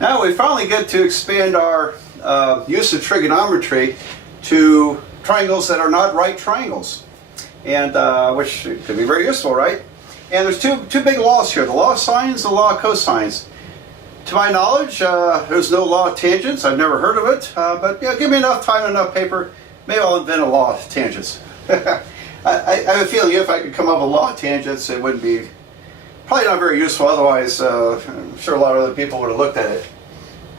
Now we finally get to expand our use of trigonometry to triangles that are not right triangles, and which could be very useful, right? And there's two big laws here: the law of sines, the law of cosines. To my knowledge, there's no law of tangents. I've never heard of it, but yeah, give me enough time and enough paper, maybe I'll invent a law of tangents. I have a feeling if I could come up with a law of tangents, it wouldn't be probably not very useful. Otherwise, I'm sure a lot of other people would have looked at it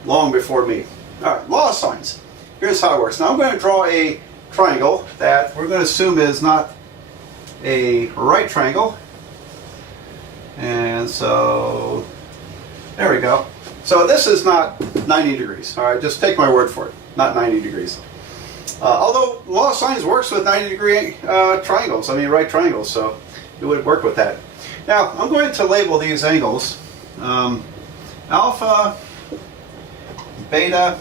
long before me. All right, law of sines. Here's how it works. Now I'm going to draw a triangle that we're going to assume is not a right triangle. And so, there we go. So this is not 90 degrees. All right, just take my word for it. Not 90 degrees. Although law of sines works with 90-degree triangles. I mean, right triangles. So it would work with that. Now I'm going to label these angles alpha, beta,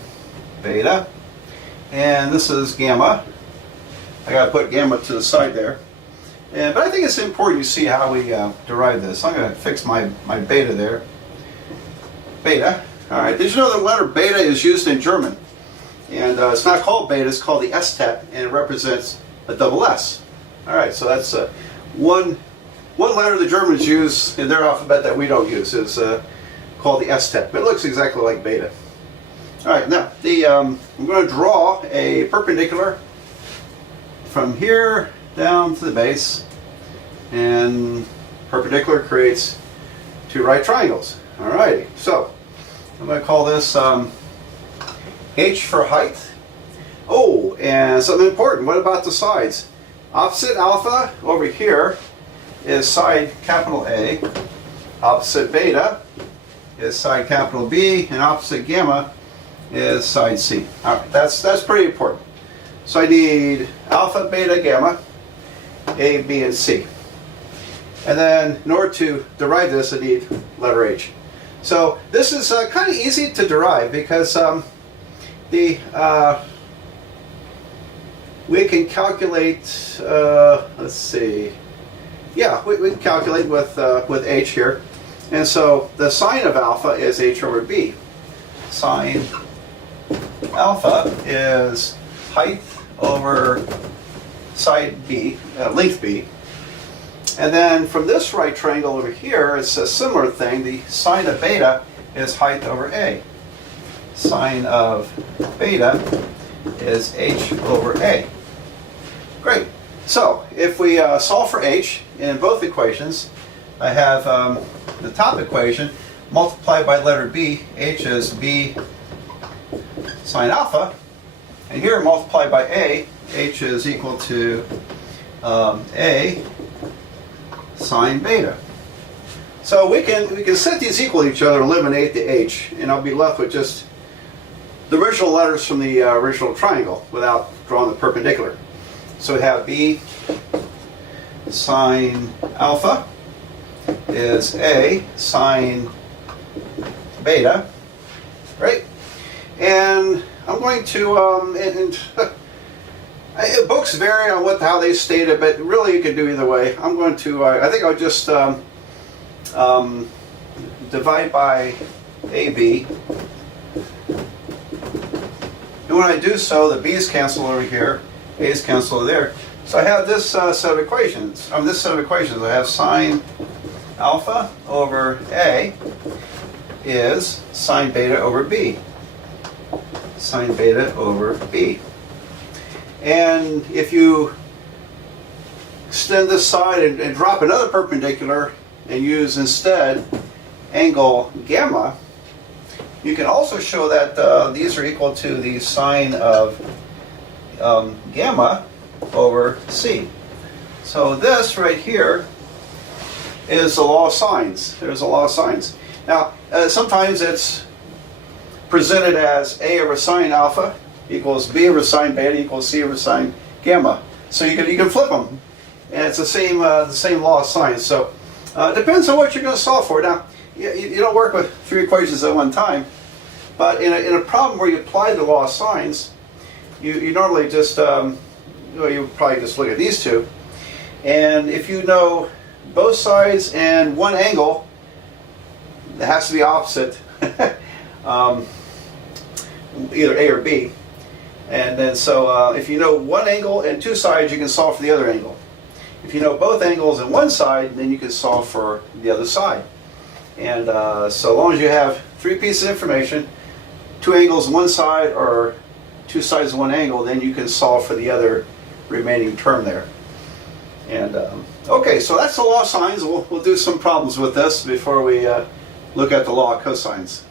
beta, and this is gamma. I got to put gamma to the side there. But I think it's important you see how we derive this. I'm going to fix my beta there. Beta. All right. Did you know the letter beta is used in German? And it's not called beta, it's called the S-tet, and it represents a double S. All right, so that's one letter the Germans use in their alphabet that we don't use is called the S-tet, but it looks exactly like beta. All right, now I'm going to draw a perpendicular from here down to the base, and perpendicular creates two right triangles. All righty, so I'm going to call this H for height. Oh, and something important, what about the sides? Opposite alpha over here is side capital A, opposite beta is side capital B, and opposite gamma is side C. All right, that's pretty important. So I need alpha, beta, gamma, A, B, and C. And then in order to derive this, I need letter H. So this is kind of easy to derive because we can calculate, let's see, yeah, we can calculate with H here. And so the sine of alpha is H over B. Sine alpha is height over side B, length B. And then from this right triangle over here, it's a similar thing. The sine of beta is height over A. Sine of beta is H over A. Great. So if we solve for H in both equations, I have the top equation multiplied by letter B. H is B sine alpha. And here multiplied by A, H is equal to A sine beta. So we can set these equal to each other and eliminate the H, and I'll be left with just the original letters from the original triangle without drawing the perpendicular. So we have B sine alpha is A sine beta, right? And I'm going to, books vary on how they state it, but really you can do either way. I'm going to, I think I'll just divide by AB. And when I do so, the B's cancel over here, A's cancel over there. So I have this set of equations. I have sine alpha over A is sine beta over B. Sine beta over B. And if you extend this side and drop another perpendicular and use instead angle gamma, you can also show that these are equal to the sine of gamma over C. So this right here is the law of sines. There's a law of sines. Now, sometimes it's presented as A over sine alpha equals B over sine beta equals C over sine gamma. So you can flip them, and it's the same law of sines. So it depends on what you're going to solve for. Now, you don't work with three equations at one time, but in a problem where you apply the law of sines, you normally just you probably just look at these two, and if you know both sides and one angle that has to be opposite, either A or B. And then so if you know one angle and two sides, you can solve for the other angle. If you know both angles and one side, then you can solve for the other side. And so long as you have three pieces of information, two angles on one side or two sides of one angle, then you can solve for the other remaining term there. And okay, so that's the law of sines. We'll do some problems with this before we look at the law of cosines.